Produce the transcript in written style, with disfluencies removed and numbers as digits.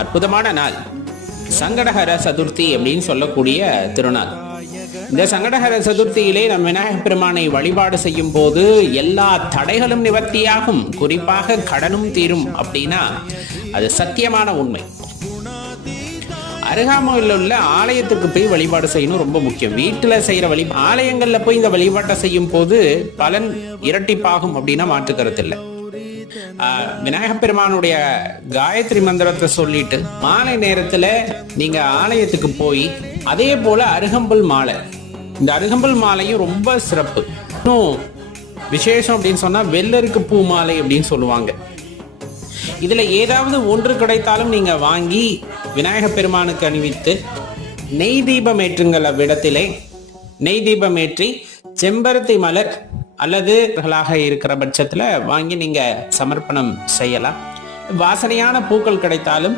அற்புதமான நாள் சங்கடஹர சதுர்த்தி அப்படின்னு சொல்லக்கூடிய திருநாள். இந்த சங்கடஹர சதுர்த்தியிலே நம் விநாயகப் பெருமானை வழிபாடு செய்யும் போது எல்லா தடைகளும் நிவர்த்தியாகும், குறிப்பாக கடனும் தீரும் அப்படின்னா அது சத்தியமான உண்மை. அருகாமையில் உள்ள ஆலயத்துக்கு போய் வழிபாடு செய்யணும், ரொம்ப முக்கியம். வீட்டில் செய்கிற ஆலயங்களில் போய் இந்த வழிபாட்டை செய்யும் போது பலன் இரட்டிப்பாகும் அப்படின்னா மாற்று கருத்து இல்லை. விநாயகப் பெருமானுடைய காயத்ரி மந்திரத்தை சொல்லிட்டு மாலை நேரத்துல நீங்க ஆலயத்துக்கு போய் அதே போல அருகம்புல் மாலை, இந்த அருகம்புல் மாலையும் ரொம்ப சிறப்பு. இன்னும் விசேஷம் அப்படின்னு சொன்னா வெள்ளருக்கு பூ மாலை அப்படின்னு சொல்லுவாங்க. இதுல ஏதாவது ஒன்று கிடைத்தாலும் நீங்க வாங்கி விநாயகப் பெருமானுக்கு அணிவித்து நெய் தீபம் ஏற்றுங்கள். அவ்விடத்திலே நெய் தீபம் ஏற்றி செம்பருத்தி மலர் அல்லது இருக்கிற பட்சத்துல வாங்கி நீங்க சமர்ப்பணம் செய்யலாம். வாசனையான பூக்கள் கிடைத்தாலும்